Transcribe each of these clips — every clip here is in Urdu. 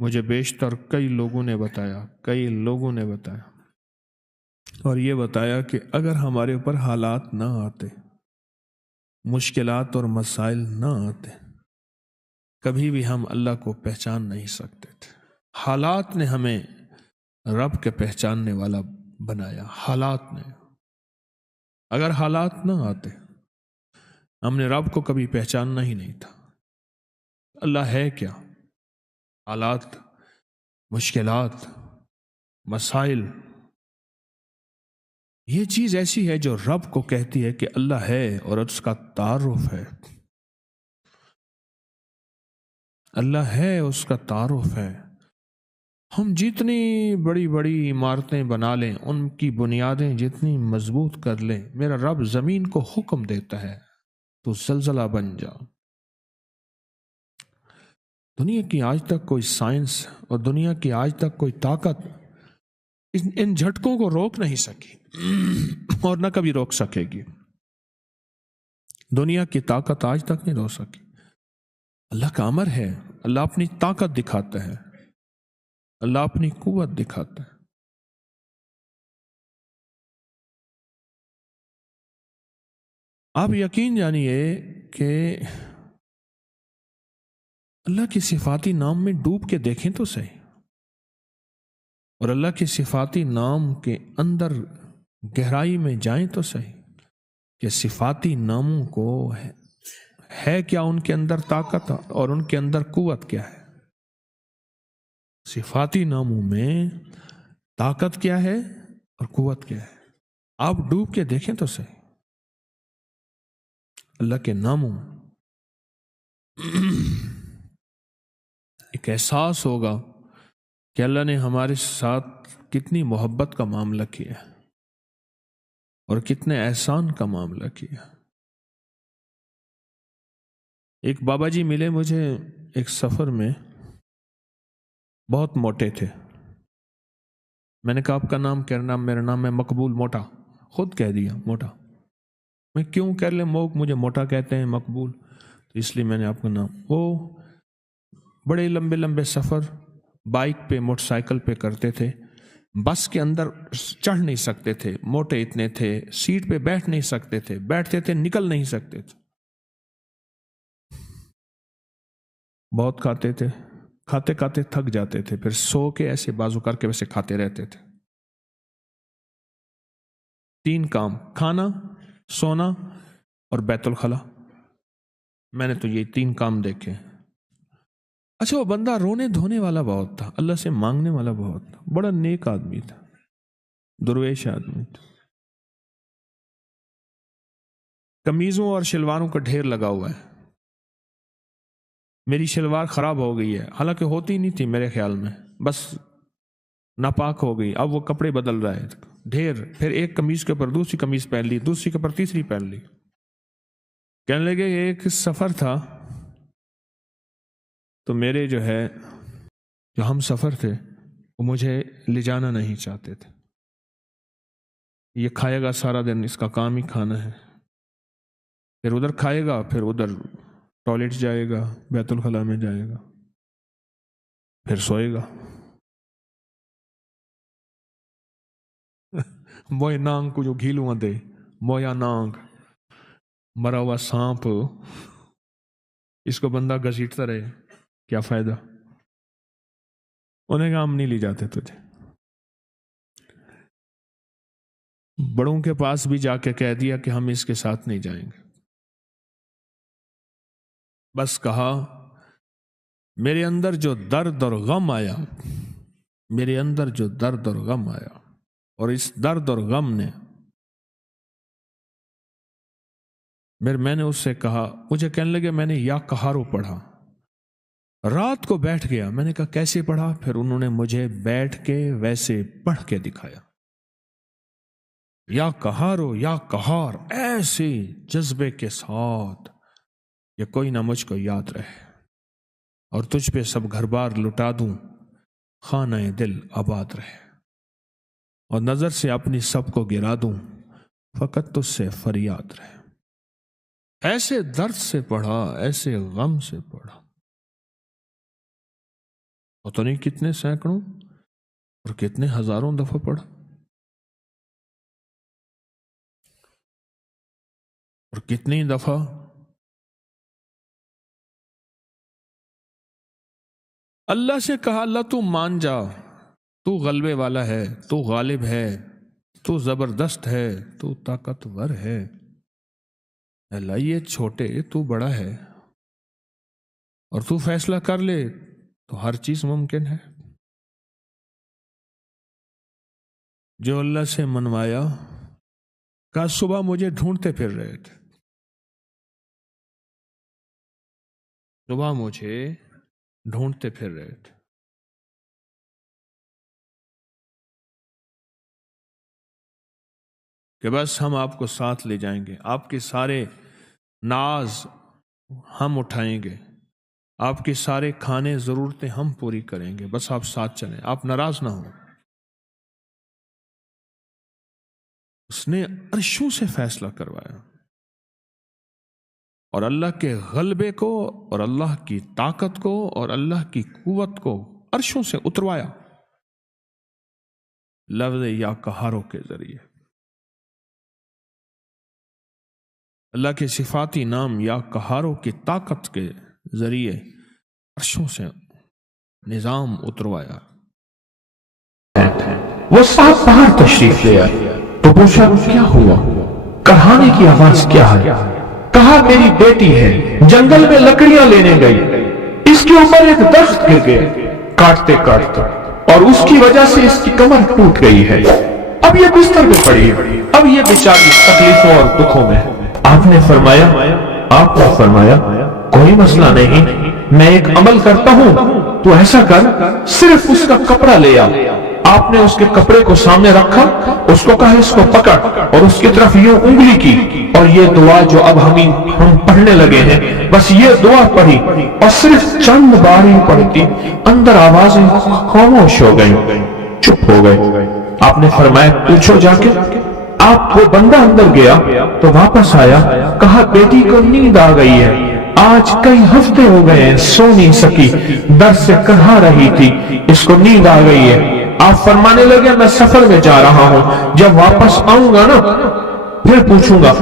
مجھے بیشتر کئی لوگوں نے بتایا اور یہ بتایا کہ اگر ہمارے اوپر حالات نہ آتے، مشکلات اور مسائل نہ آتے، کبھی بھی ہم اللہ کو پہچان نہیں سکتے تھے۔ حالات نے ہمیں رب کے پہچاننے والا بنایا، حالات نے۔ اگر حالات نہ آتے، ہم نے رب کو کبھی پہچاننا ہی نہیں تھا۔ اللہ ہے کیا؟ حالات، مشکلات، مسائل، یہ چیز ایسی ہے جو رب کو کہتی ہے کہ اللہ ہے اور اس کا تعارف ہے۔ اللہ ہے، اس کا تعارف ہے۔ ہم جتنی بڑی بڑی عمارتیں بنا لیں، ان کی بنیادیں جتنی مضبوط کر لیں، میرا رب زمین کو حکم دیتا ہے تو زلزلہ بن جا۔ دنیا کی آج تک کوئی سائنس اور دنیا کی آج تک کوئی طاقت ان جھٹکوں کو روک نہیں سکی اور نہ کبھی روک سکے گی۔ دنیا کی طاقت آج تک نہیں روک سکی۔ اللہ کا امر ہے، اللہ اپنی طاقت دکھاتا ہے، اللہ اپنی قوت دکھاتا ہے۔ آپ یقین جانیے کہ اللہ کی صفاتی نام میں ڈوب کے دیکھیں تو صحیح، اور اللہ کے صفاتی نام کے اندر گہرائی میں جائیں تو صحیح کہ صفاتی ناموں کو ہے کیا ان کے اندر طاقت اور ان کے اندر قوت کیا ہے۔ صفاتی ناموں میں طاقت کیا ہے اور قوت کیا ہے، آپ ڈوب کے دیکھیں تو صحیح اللہ کے ناموں۔ ایک احساس ہوگا کہ اللہ نے ہمارے ساتھ کتنی محبت کا معاملہ کیا اور کتنے احسان کا معاملہ کیا۔ ایک بابا جی ملے مجھے ایک سفر میں، بہت موٹے تھے۔ میں نے کہا آپ کا نام کیا؟ نام میرا نام ہے مقبول موٹا۔ خود کہہ دیا موٹا۔ میں کیوں کہہ لیں، مجھے موٹا کہتے ہیں مقبول، تو اس لیے میں نے آپ کا نام۔ وہ بڑے لمبے لمبے سفر بائک پہ موٹر سائیکل پہ کرتے تھے، بس کے اندر چڑھ نہیں سکتے تھے، موٹے اتنے تھے، سیٹ پہ بیٹھ نہیں سکتے تھے، بیٹھتے تھے نکل نہیں سکتے تھے۔ بہت کھاتے تھے، کھاتے کھاتے تھک جاتے تھے، پھر سو کے ایسے بازو کر کے ویسے کھاتے رہتے تھے۔ 3 کام، کھانا، سونا اور بیت الخلا۔ میں نے تو یہ 3 کام دیکھے۔ اچھا، وہ بندہ رونے دھونے والا بہت تھا، اللہ سے مانگنے والا بہت تھا، بڑا نیک آدمی تھا، درویش آدمی تھا۔ قمیضوں اور شلواروں کا ڈھیر لگا ہوا ہے۔ میری شلوار خراب ہو گئی ہے، حالانکہ ہوتی نہیں تھی میرے خیال میں، بس ناپاک ہو گئی، اب وہ کپڑے بدل رہا ہے، ڈھیر۔ پھر ایک قمیض کے اوپر دوسری قمیض پہن لی، دوسری کے اوپر تیسری پہن لی۔ کہنے لگے ایک سفر تھا تو میرے جو ہم سفر تھے وہ مجھے لے جانا نہیں چاہتے تھے۔ یہ کھائے گا سارا دن، اس کا کام ہی کھانا ہے، پھر ادھر کھائے گا، پھر ادھر ٹوائلٹ جائے گا، بیت الخلا میں جائے گا، پھر سوئے گا۔ موئے نانگ کو جو گھیلواں دے، مویا نانگ، مرا ہوا سانپ، اس کو بندہ گھسیٹتا رہے، کیا فائدہ؟ انہیں کہا ہم نہیں لے جاتے تجھے۔ بڑوں کے پاس بھی جا کے کہہ دیا کہ ہم اس کے ساتھ نہیں جائیں گے۔ بس کہا، میرے اندر جو درد اور غم آیا، میرے اندر جو درد اور غم آیا، اور اس درد اور غم نے میں نے اس سے کہا، مجھے کہنے لگے میں نے یا کہارو پڑھا، رات کو بیٹھ گیا۔ میں نے کہا کیسے پڑھا؟ پھر انہوں نے مجھے بیٹھ کے ویسے پڑھ کے دکھایا، یا کہارو یا کہار، ایسے جذبے کے ساتھ کہ کوئی نہ مجھ کو یاد رہے، اور تجھ پہ سب گھر بار لٹا دوں، خانہ دل آباد رہے، اور نظر سے اپنی سب کو گرا دوں، فقط تجھ سے فریاد رہے۔ ایسے درد سے پڑھا، ایسے غم سے پڑھا، پتہ نہیں کتنے سینکڑوں اور کتنے ہزاروں دفعہ پڑھا، اور کتنی دفعہ اللہ سے کہا اللہ تو مان جا، تو غلبے والا ہے، تو غالب ہے، تو زبردست ہے، تو طاقتور ہے، اللہ یہ چھوٹے تو بڑا ہے، اور تو فیصلہ کر لے تو ہر چیز ممکن ہے۔ جو اللہ سے منوایا، کہا صبح مجھے ڈھونڈتے پھر رہے تھے، صبح مجھے ڈھونڈتے پھر رہے تھے، کہ بس ہم آپ کو ساتھ لے جائیں گے، آپ کے سارے ناز ہم اٹھائیں گے، آپ کے سارے کھانے ضرورتیں ہم پوری کریں گے، بس آپ ساتھ چلیں، آپ ناراض نہ ہوں۔ اس نے عرشوں سے فیصلہ کروایا، اور اللہ کے غلبے کو اور اللہ کی طاقت کو اور اللہ کی قوت کو عرشوں سے اتروایا لفظ یا قہاروں کے ذریعے۔ اللہ کے صفاتی نام یا قہاروں کی طاقت کے ذریعے عرشوں سے نظام اتروایا۔ وہ صاحب باہر تشریف لے آئے تو پوچھا کیا ہوا، کہانے کی آواز کیا ہے؟ کہا میری بیٹی ہے، جنگل میں لکڑیاں لینے گئی، اس کے اوپر ایک درخت گر گیا کاٹتے کاٹتے، اور اس کی وجہ سے اس کی کمر ٹوٹ گئی ہے، اب یہ بستر پہ پڑی ہے، اب یہ بیچاری تکلیفوں اور دکھوں میں ہے۔ آپ نے فرمایا کوئی مسئلہ نہیں، میں ایک عمل کرتا ہوں، تو ایسا کر صرف اس کا کپڑا لے آ۔ آپ نے اس کے کپڑے کو سامنے رکھا، اس کو کہا اس کو پکڑ، اور اس کی طرف یوں انگلی کی، اور یہ دعا جو اب ہم پڑھنے لگے ہیں، بس یہ دعا پڑھی، اور صرف چند بار ہی پڑھتی، اندر آوازیں خاموش ہو گئی، چپ ہو گئی۔ آپ نے فرمایا پوچھو جا کے۔ آپ وہ بندہ اندر گیا تو واپس آیا، کہا بیٹی کو نیند آ گئی ہے، آج کئی ہفتے ہو گئے ہیں، سو نہیں سکی، درد سے کرہا رہی تھی، اس کو نیند آ گئی ہے۔ آپ فرمانے لگے میں سفر میں جا رہا ہوں، جب واپس آؤں گا نا پھر پوچھوں گا،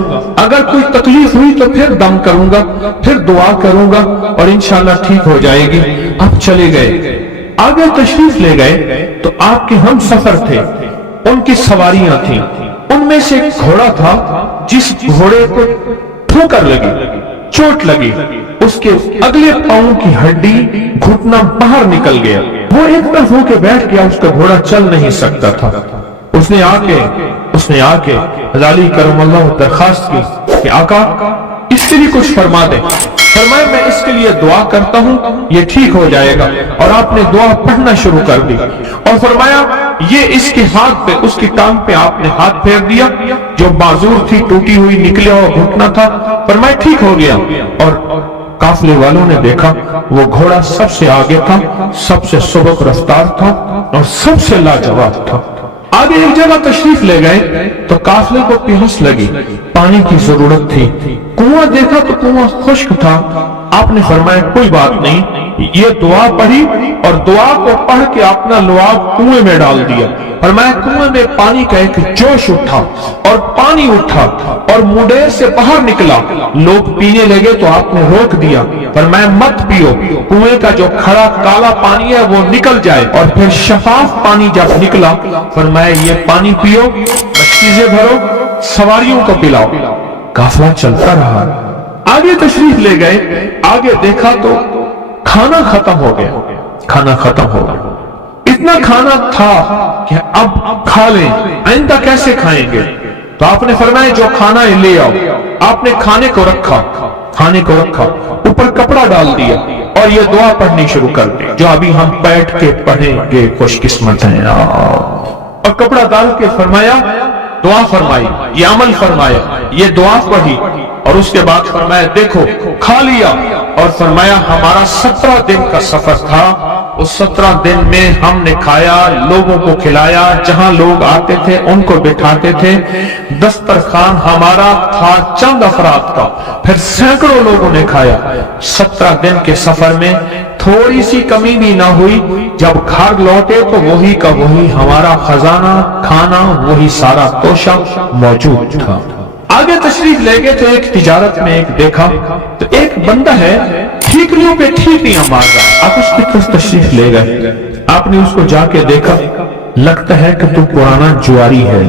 اگر کوئی تکلیف ہوئی تو پھر دم کروں گا، پھر دعا کروں گا، اور انشاءاللہ ٹھیک ہو جائے گی۔ اب چلے گئے، آگے تشریف لے گئے تو آپ کے ہم سفر تھے، ان کی سواریاں تھیں، ان میں سے ایک گھوڑا تھا، جس گھوڑے کو ٹھوکر لگی، چوٹ لگی، اس کے اگلے پاؤں کی ہڈی گھٹنا باہر نکل گیا، وہ ایک طرف ہو کے بیٹھ گیا، اس کا گھوڑا چل نہیں سکتا تھا۔ اس نے آ کے غالی کرم اللہ درخواست کی کہ آقا اس سے بھی کچھ فرما دے۔ فرمایا میں اس کے لیے دعا کرتا ہوں، یہ ٹھیک ہو جائے گا، اور آپ نے دعا پڑھنا شروع کر دی، اور فرمایا یہ اس کے ہاتھ پہ، اس کی ٹانگ پہ آپ نے ہاتھ پھیر دیا، جو معذور تھی ٹوٹی ہوئی نکلیا اور گھٹنا تھا، فرمایا ٹھیک ہو گیا۔ اور قافلے والوں نے دیکھا وہ گھوڑا سب سے آگے تھا، سب سے سبک رفتار تھا، اور سب سے لاجواب تھا۔ آگے ایک جگہ تشریف لے گئے تو قافلے کو پیاس لگی، پانی کی ضرورت تھی، کنواں دیکھا تو کنواں خشک تھا۔ آپ نے فرمایا کوئی بات نہیں، یہ دعا پڑھی، اور دعا کو پڑھ کے اپنا لعاب کنویں میں ڈال دیا۔ فرمایا کنویں میں پانی کا ایک جوش اٹھا، اور پانی اٹھا اور منڈیر سے باہر نکلا، لوگ پینے لگے تو آپ نے روک دیا، فرمایا مت پیو، کنویں کا جو کھڑا کالا پانی ہے وہ نکل جائے، اور پھر شفاف پانی جب نکلا، فرمایا یہ پانی پیو، چیزیں بھرو، سواریوں کو پلاؤ۔ قافلہ چلتا رہا، آگے تشریف لے گئے، آگے دیکھا تو کھانا ختم ہو گیا، اتنا کھانا تھا کہ اب کھا لیں، آئندہ کیسے کھائیں گے؟ تو آپ نے فرمایا جو کھانا ہے لے آؤ۔ آپ نے کھانے کو رکھا، اوپر کپڑا ڈال دیا، اور یہ دعا پڑھنی شروع کر دی جو ابھی ہم بیٹھ کے پڑھیں گے، خوش قسمت ہیں۔ اور کپڑا ڈال کے فرمایا دعا فرمائی، یہ عمل فرمایا، یہ دعا پڑھی، اور اس کے بعد فرمایا دیکھو کھا لیا، اور فرمایا ہمارا 17 دن کا سفر تھا، اس 17 دن میں ہم نے کھایا، لوگوں کو کھلایا، جہاں لوگ آتے تھے ان کو بٹھاتے تھے، دسترخوان ہمارا تھا چند افراد کا، پھر سینکڑوں لوگوں نے کھایا۔ 17 دن کے سفر میں تھوڑی سی کمی بھی نہ ہوئی، جب گھر لوٹے تو وہی کا وہی ہمارا خزانہ، کھانا وہی سارا توشہ موجود تھا۔ آگے تشریف لے گئے تو ایک تجارت میں ایک دیکھا تو ایک بندہ ہے ٹھیکریوں پہ ٹھیکریاں مار رہا، آپ اس کی طرف تشریف لے گئے، آپ نے اس کو جا کے دیکھا، لگتا ہے کہ تو پرانا جواری ہے۔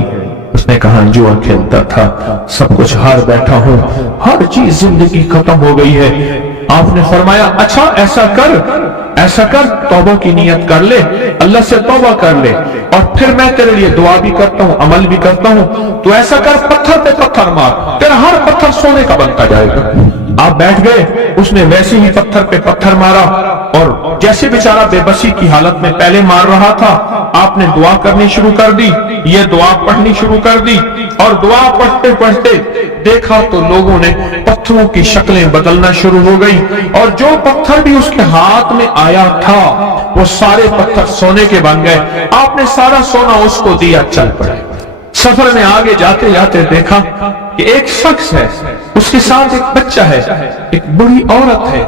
اس نے کہا جوا کھیلتا تھا، سب کچھ ہار بیٹھا ہوں، ہر چیز زندگی ختم ہو گئی ہے۔ آپ نے فرمایا اچھا ایسا کر توبہ کی نیت کر لے، اللہ سے توبہ کر لے، اور پھر میں تیرے لیے دعا بھی کرتا ہوں، عمل بھی کرتا ہوں، تو ایسا کر پتھر پہ پتھر مار، تیرا ہر پتھر سونے کا بنتا جائے گا۔ آپ بیٹھ گئے، اس نے ویسے ہی پتھر پہ پتھر مارا، اور جیسے بیچارہ بے بسی کی حالت میں پہلے مار رہا تھا، آپ نے دعا کرنی شروع کر دی، یہ دعا پڑھنی شروع کر دی، اور دعا پڑھتے پڑھتے دیکھا تو لوگوں نے پتھروں کی شکلیں بدلنا شروع ہو گئی، اور جو پتھر بھی اس کے ہاتھ میں آیا تھا وہ سارے پتھر سونے کے بن گئے۔ آپ نے سارا سونا اس کو دیا، چل پڑے۔ سفر میں آگے جاتے جاتے دیکھا کہ ایک شخص ہے، اس کے ساتھ ایک بچہ ہے، ایک بڑی عورت ہے،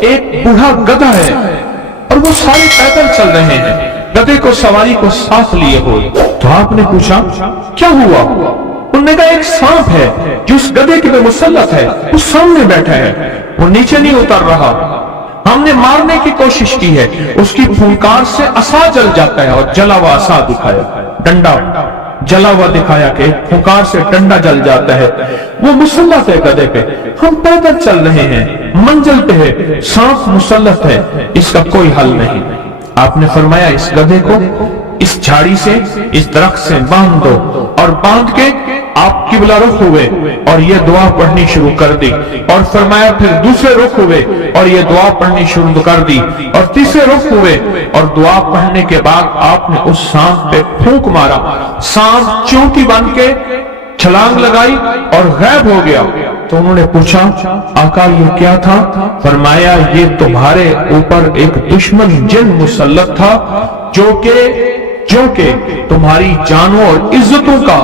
ایک بوڑھا گدھا ہے، اور وہ سارے پیدل چل رہے ہیں، گدھے کو سواری کو ساتھ لیے ہوئے۔ تو آپ نے پوچھا کیا ہوا؟ انہوں نے کہا ایک سانپ ہے جو اس گدھے کے مسلط ہے، وہ سامنے بیٹھا ہے، وہ نیچے نہیں اتر رہا، ہم نے مارنے کی کوشش کی ہے، اس کی پھنکار سے عصا جل جاتا ہے، اور جلا ہوا عصا دکھایا، ڈنڈا جلا ہوا دکھایا کہ پھنکار سے ڈنڈا جل جاتا ہے، وہ مسلط ہے گدھے پہ، ہم پیدل چل رہے ہیں، منزل پہ ہے، سانپ مسلط ہے، اس کا کوئی حل نہیں۔ آپ نے فرمایا اس گدھے کو اس جھاڑی سے، اس درخت سے باندھ دو، اور باندھ کے آپ قبلہ رخ ہوئے اور یہ دعا پڑھنی شروع کر دی، اور فرمایا پھر دوسرے رخ ہوئے اور یہ دعا پڑھنی شروع کر دی، اور تیسرے رخ ہوئے، اور دعا پڑھنے کے بعد آپ نے اس سانپ پہ پھونک مارا، سانپ چونٹی بن کے چھلانگ لگائی اور غائب ہو گیا۔ تو انہوں نے پوچھا آقا یہ کیا تھا؟ فرمایا یہ تمہارے اوپر ایک دشمن جن مسلط تھا جو کہ تمہاری جانوں اور عزتوں کا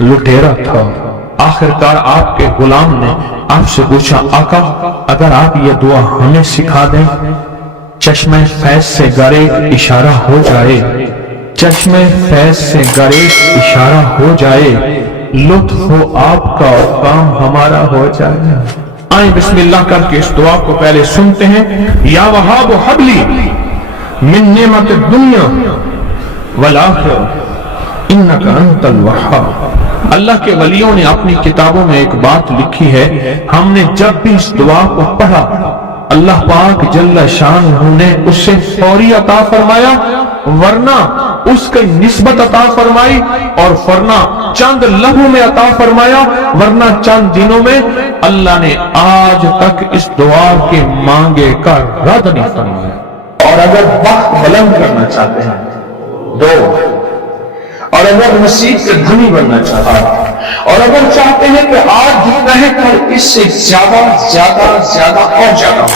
لٹیرا تھا۔ آخرکار آپ کے غلام نے آپ سے پوچھا آقا اگر آپ یہ دعا ہمیں سکھا دیں، چشمہ فیض سے گریز اشارہ ہو جائے، چشمہ فیض سے گریز اشارہ ہو جائے، لطف ہو آپ کا اور کام ہمارا ہو جائے۔ آئیں بسم اللہ کر کے اس دعا کو پہلے سنتے ہیں۔ یا وہاب حبلی من نعمت الدنیا والآخرہ انک انت الوہاب۔ اللہ کے ولیوں نے اپنی کتابوں میں ایک بات لکھی ہے، ہم نے جب بھی اس دعا کو پڑھا اللہ پاک جل شانہ نے اس سے فوری عطا فرمایا، ورنہ اس کی نسبت عطا فرمائی، اور ورنہ چند لمحوں میں عطا فرمایا، ورنہ چند دنوں میں۔ اللہ نے آج تک اس دعا کے مانگے کا رد نہیں فرمایا۔ اور اگر وقت بلند کرنا چاہتے ہیں دو، اور اگر نصیب سے دھنی بننا چاہتا ہے، اور اگر چاہتے ہیں کہ آج رہ کر اس سے زیادہ زیادہ زیادہ اور زیادہ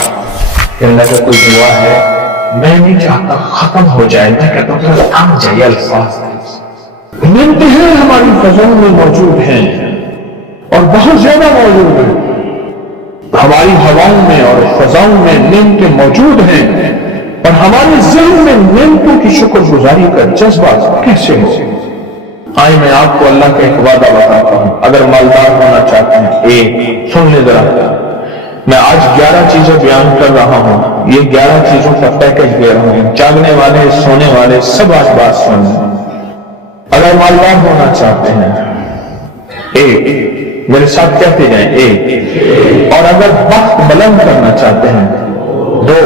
کہ اللہ کا کوئی دعا ہے، میں نہیں چاہتا ختم ہو جائے، میں کہتا ہوں کہ تھم جائے الفاظ نعمتیں ہیں ہماری فضاؤں میں موجود ہیں اور بہت زیادہ موجود ہیں، ہماری ہواؤں میں اور فضاؤں میں نعمتیں موجود ہیں، اور ہمارے ذہن میں نعمتوں کی شکر گزاری کا جذبہ کیسے ہو؟ آئے میں آپ کو اللہ کا ایک وعدہ بتاتا ہوں، اگر مالدار ہونا چاہتے ہیں ایک سن لے ذرا، میں آج 11 چیزیں بیان کر رہا ہوں، یہ 11 چیزوں کا پیکج دے رہا ہوں، جاگنے والے سونے والے سب آج بات سن لیں۔ اگر مالدار ہونا چاہتے ہیں ایک، میرے ساتھ کہتے جائیں ایک، اور اگر وقت بلند کرنا چاہتے ہیں دو،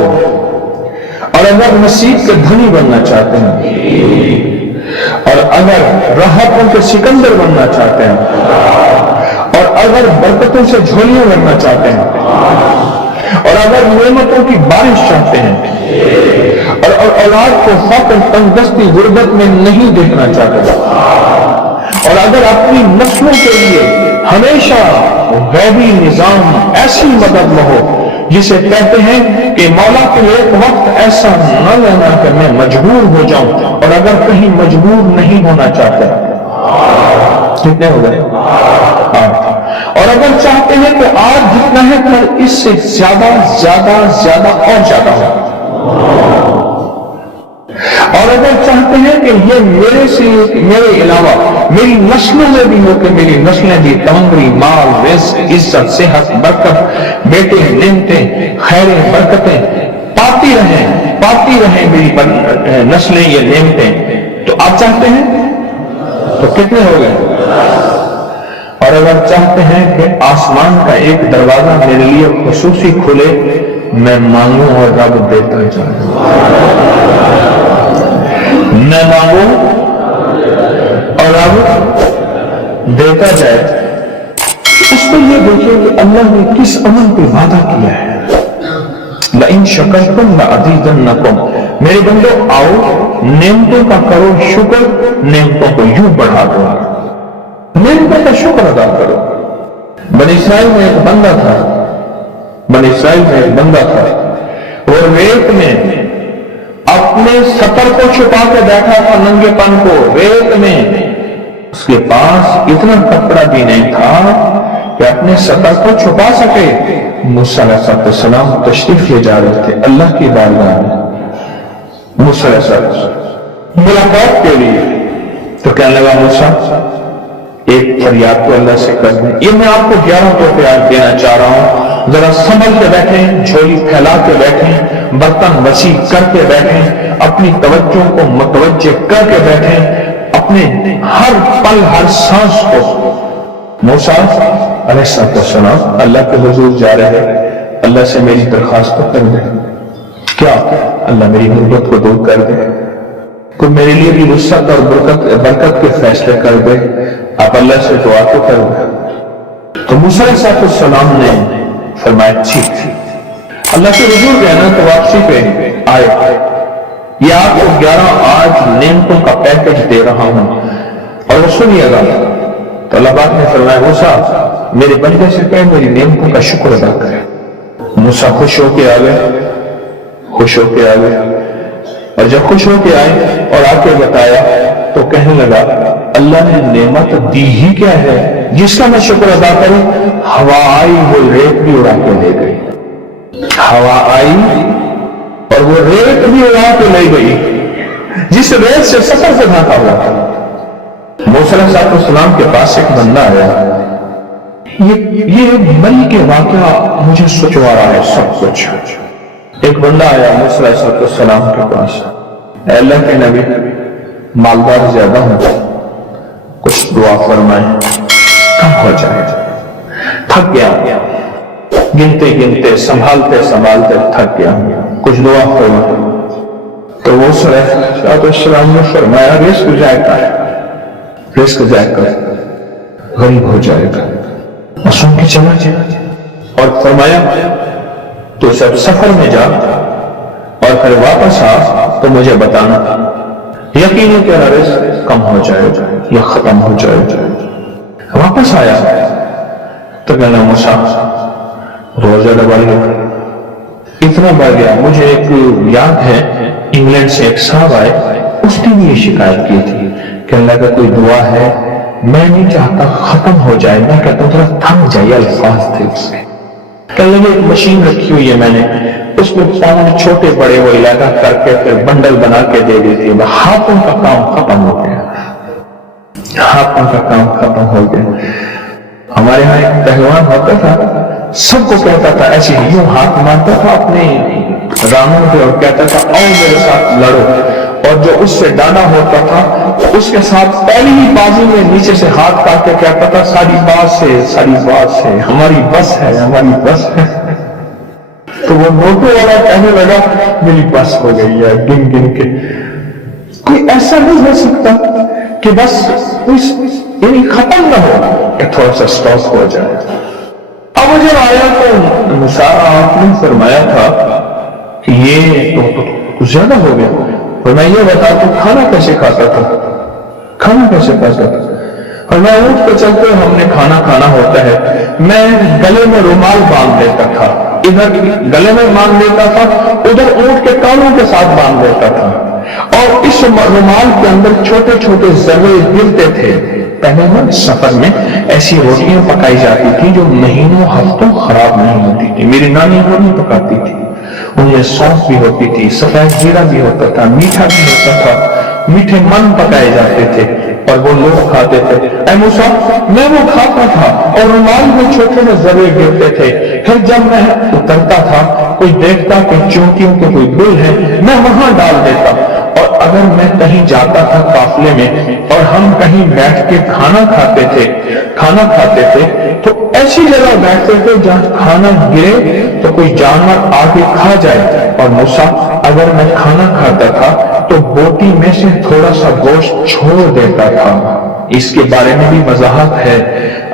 اور اگر نصیب کے دھنی بننا چاہتے ہیں، اور اگر راحتوں کے سکندر بننا چاہتے ہیں، اور اگر برکتوں سے جھولیاں بننا چاہتے ہیں، اور اگر نعمتوں کی بارش چاہتے ہیں، اور اولاد کو فقر تنگدستی غربت میں نہیں دیکھنا چاہتے، اور اگر اپنی نسلوں کے لیے ہمیشہ غیبی نظام ایسی مدد میں ہو جسے کہتے ہیں کہ مولا کو ایک وقت ایسا نہ لینا کہ میں مجبور ہو جاؤں، اور اگر کہیں مجبور نہیں ہونا چاہتے، کتنے ہو گئے؟ اور اگر چاہتے ہیں کہ آج جتنا ہے کل اس سے زیادہ زیادہ زیادہ اور زیادہ ہو، اور اگر چاہتے ہیں کہ یہ میرے علاوہ میری نسلوں میں بھی ہو، کہ میری نسلیں بھی تمغری، مال، رزق، عزت، صحت، برکت، بیٹے، نعمتیں، خیریں، برکتیں پاتی رہیں میری نسلیں یہ نعمتیں، تو آپ چاہتے ہیں تو کتنے ہو گئے؟ اور اگر چاہتے ہیں کہ آسمان کا ایک دروازہ میرے لیے خصوصی کھلے، میں مانگوں اور رب دیتا جائے، میں مانگوں اور رب دیتا جائے۔ اس پر یہ دیکھیں کہ اللہ نے کس عمل پہ وعدہ کیا ہے، لَإِن شَكَرْتُمْ لَأَزِيدَنَّكُمْ، میرے بندو آؤ نعمتوں کا کرو شکر، نعمتوں کو یوں بڑھا دو، نعمتوں کا شکر ادا کرو۔ بنی اسرائیل میں ایک بندہ تھا، وہ ریت میں اپنے سطر کو چھپا کے بیٹھا تھا، ننگے پن کو ریت میں، اس کے پاس اتنا کپڑا بھی نہیں تھا کہ اپنے سطر کو چھپا سکے۔ موسیٰ علیہ السلام تشریف لے جا رہے تھے اللہ کی بارگاہ میں، موسیٰ علیہ السلام ملاقات کے لیے، تو کہنے لگا موسیٰ ایک فریاد کو اللہ سے کر دیں، یہ میں آپ کو 11 تحفے آج دینا چاہ رہا ہوں، ذرا سنبھل کے بیٹھیں، جھولی پھیلا کے بیٹھیں، برتن وسیع کر کے بیٹھیں، اپنی توجہ کو متوجہ کر کے بیٹھیں، اپنے ہر پل ہر سانس کو۔ موسیٰ علیہ السلام اللہ کے حضور جا رہے ہیں، اللہ سے میری درخواست کر دیں، کیا اللہ میری غربت کو دور کر دے، کوئی میرے لیے بھی وسعت اور برکت کے فیصلے کر دے، آپ اللہ سے دعا تو کر دیں۔ تو موسیٰ علیہ السلام نے فرمایا ٹھیک، اللہ کے حضور کہنا تو واپسی پہ آئے، یہ آپ کو 11 آج نعمتوں کا پیکج دے رہا ہوں، اور وہ سنیے گا۔ تو اللہ پاک نے فرمایا موسیٰ میرے بندے سے کہے میری نعمتوں کا شکر ادا کرے۔ موسیٰ خوش ہو کے آ گئے، اور جب خوش ہو کے آئے اور آ کے بتایا تو کہنے لگا اللہ نے نعمت دی ہی کیا ہے جس کا میں شکر ادا کروں؟ ہوا آئی وہ ریت بھی اڑا کے لے گئی، ہوا آئی اور وہ ریت بھی اڑا کے لے گئی، جس ریت سے سفر سے ڈھانکا ہوا تھا۔ موسیٰ علیہ السلام کے پاس ایک بندہ آیا، یہ مری کے واقعہ مجھے سوچوا رہا ہے سب کچھ۔ ایک بندہ آیا موسیٰ علیہ السلام کے پاس، اے اللہ کے نبی مالدار زیادہ ہوں، کچھ دعا فرمائیں، کم ہو جائے، تھک گیا، گنتے سنبھالتے تھک گیا، کچھ دعا فرمائیں۔ تو موسیٰ علیہ السلام نے فرمایا رزق ضائع کر، غریب ہو جائے گا، اور سن کے چلا جائے، اور فرمایا تو سب سفر میں جا اور پھر واپس آ تو مجھے بتانا، یقیناً تیرا رزق کم ہو جائے یا ختم ہو جائے۔ واپس آیا تو کہنا موسیٰ روزہ بڑھ گیا، اتنا بڑھ گیا، مجھے ایک یاد ہے انگلینڈ سے ایک صاحب آئے، اس نے بھی یہ شکایت کی تھی کہ اللہ کا کوئی دعا ہے، میں نہیں چاہتا ختم ہو جائے، میں کہتا ہوں تھوڑا تھم جائے، الفاظ تھے اس کے۔ کہنے لگے ایک مشین رکھی ہوئی ہے میں نے، اس میں پاؤں چھوٹے بڑے وہ علاقہ کر کے پھر بنڈل بنا کے دے دیتی ہے، ہاتھوں کا کام ختم ہو گیا، ہاتھوں کا کام ختم ہو گیا۔ ہمارے یہاں ایک پہلوان ہوتا تھا، سب کو کہتا تھا ایسے یوں ہاتھ مارتا تھا اپنے رانوں پہ اور کہتا تھا آؤ میرے ساتھ لڑو، اور جو اس سے ڈانا ہوتا تھا اس کے ساتھ پہلی ہی بازی میں نیچے سے ہاتھ کاٹ کے کہتا تھا ساری بات سے ہماری بس ہے۔ تو وہ نوٹوں والا کہنے لگا میری بس ہو گئی ہے، گن کے۔ کوئی ایسا نہیں ہو سکتا کہ بس یعنی ختم نہ ہو، کہ تھوڑا سا سٹاپ ہو جائے۔ اب جب آیا تو موسیٰ آپ نے فرمایا تھا کہ یہ تو زیادہ ہو گیا، اور میں یہ بتا تو کھانا کیسے کھاتا تھا؟ اور میں اونٹ پہ چلتے ہم نے کھانا کھانا ہوتا ہے، میں گلے میں رومال باندھ لیتا تھا، ادھر گلے میں باندھ لیتا تھا، ادھر اونٹ کے کانوں کے ساتھ باندھ لیتا تھا، اور اس رومال کے اندر چھوٹے چھوٹے ذرے گرتے تھے۔ پہلے میں سفر میں ایسی روٹیاں پکائی جاتی تھی جو مہینوں ہفتوں خراب نہیں ہوتی تھی، میری نانی وہ نہیں پکاتی تھی، ان میں سونف بھی ہوتی تھی، سفید زیرہ بھی ہوتا تھا، میٹھا بھی ہوتا تھا، میٹھے من پکائے جاتے تھے اور وہ لوگ کھاتے تھے۔ اے موسیٰ، میں وہ کھاتا تھا اور رومال میں چھوٹے سے ذرے گرتے تھے، پھر جب میں اترتا تھا کوئی دیکھتا کہ چونٹیوں کے کوئی بل ہے، میں وہاں ڈال دیتا، اور اگر میں کہیں جاتا تھا قافلے میں اور ہم کہیں بیٹھ کے کھانا کھاتے تھے تو ایسی جگہ بیٹھتے تھے جہاں کھانا گرے تو کوئی جانور آگے کھا جائے، اور موسیٰ اگر میں کھانا کھاتا تھا تو بوٹی میں سے تھوڑا سا گوشت چھوڑ دیتا تھا۔ اس کے بارے میں بھی وضاحت ہے،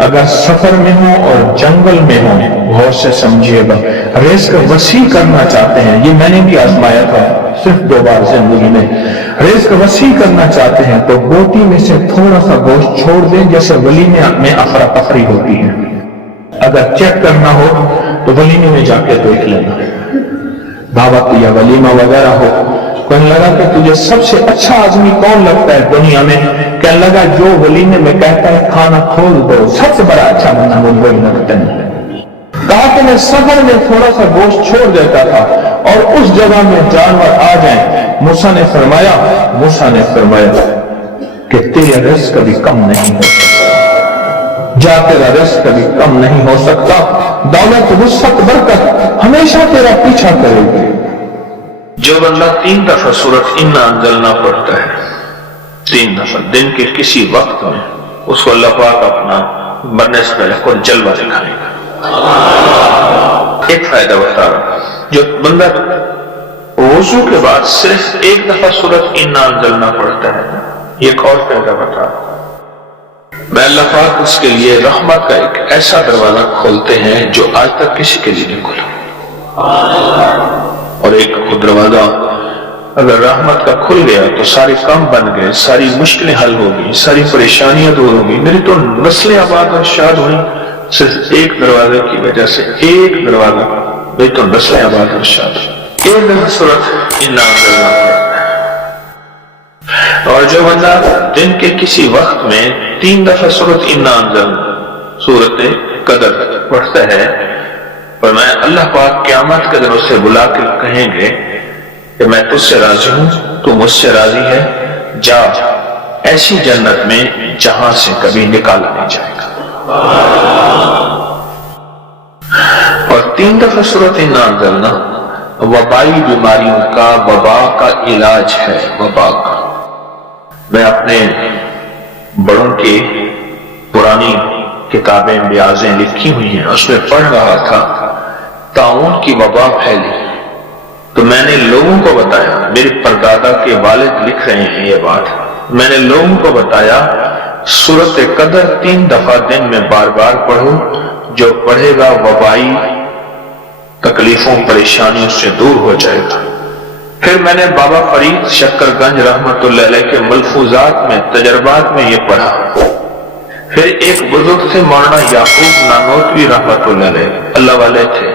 اگر سفر میں ہوں اور جنگل میں ہوں، غور سے سمجھیے گا، رزق وسیع کرنا چاہتے ہیں، یہ میں نے بھی آزمایا تھا صرف 2 بار زندگی میں، رزق وسیع کرنا چاہتے ہیں تو بوٹی میں سے تھوڑا سا گوشت چھوڑ دیں، جیسے ولیمے میں افراتفری ہوتی ہے۔ اگر چیک کرنا ہو تو ولیمے میں جا کے دیکھ لینا، دعوت یا ولیمہ وغیرہ ہو، کہنے لگا کہ تجھے سب سے اچھا آدمی کون لگتا ہے دنیا میں؟ کہنے لگا جو ولیمے میں کہتا ہے کھانا کھول دو، سب سے بڑا اچھا بندہ وہ وہی لگتا ہے۔ کہا کہ میں سفر میں تھوڑا سا گوشت چھوڑ دیتا تھا اور اس جگہ میں جانور آ جائیں۔ موسیٰ نے فرمایا کہ تیرا رزق کبھی کم نہیں ہو سکتا، جا تیرا رزق کبھی کم نہیں ہو سکتا، دولت وسعت برکت ہمیشہ تیرا پیچھا کرے گی۔ جو بندہ 3 دفعہ سورۃ انا انزلنا پڑھتا ہے، 3 دفعہ دن کے کسی وقت میں، اس کو اللہ پاک اپنا مرنے سے پہلے خود جلوہ دکھائے گا۔ ایک فائدہ بتا رہا، جو بندہ وضو کے بعد صرف 1 دفعہ سورۃ انا انزلنا پڑھتا ہے، ایک اور فائدہ بتا رہا، میں اللہ پاک اس کے لیے رحمت کا ایک ایسا دروازہ کھولتے ہیں جو آج تک کسی کے لیے نہیں کھلا، اور ایک دروازہ اگر رحمت کا کھل گیا تو سارے کام بن گئے، ساری مشکلیں حل ہو گئی، ساری پریشانیاں دور ہو گئی، میری تو نسلیں آباد اور شاد ہوئی صرف ایک دروازے کی وجہ سے، ایک دروازہ، میری تو نسلیں آباد اور شاد ہوئی۔ ایک دفعہ سورۃ انا انزلنا پڑھتا ہے، اور جو بندہ دن کے کسی وقت میں 3 دفعہ سورۃ انا انزلنا، سورۃ قدر پڑھتا ہے، اور میں اللہ پاک قیامت کے دن اسے بلا کے کہیں گے کہ میں تجھ سے راضی ہوں، تو مجھ سے راضی ہے، جا ایسی جنت میں جہاں سے کبھی نکالا نہیں جائے گا۔ اور 3 دفعہ سورۃ انا انزلنا وبائی بیماریوں کا، وبا کا علاج ہے، وبا کا۔ میں اپنے بڑوں کی پرانی کتابیں بیازیں لکھی ہوئی ہیں، اس میں پڑھ رہا تھا طاعون کی وبا پھیلی، تو میں نے لوگوں کو بتایا، میرے پردادا کے والد لکھ رہے ہیں یہ بات، میں نے لوگوں کو بتایا سورۃ قدر 3 دفعہ دن میں بار بار پڑھو، جو پڑھے گا وبائی تکلیفوں پریشانیوں سے دور ہو جائے گا۔ پھر میں نے بابا فرید شکر گنج رحمت اللہ علیہ کے ملفوظات میں، تجربات میں یہ پڑھا، پھر ایک بزرگ سے مولانا یعقوب نانوتوی رحمت اللہ علیہ، اللہ والے تھے،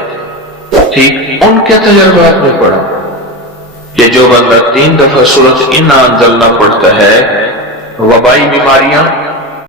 ٹھیک، ان کے تجربات میں پڑھا کہ جو بندہ 3 دفعہ سورۃ انا انزلنا پڑھتا ہے، وبائی بیماریاں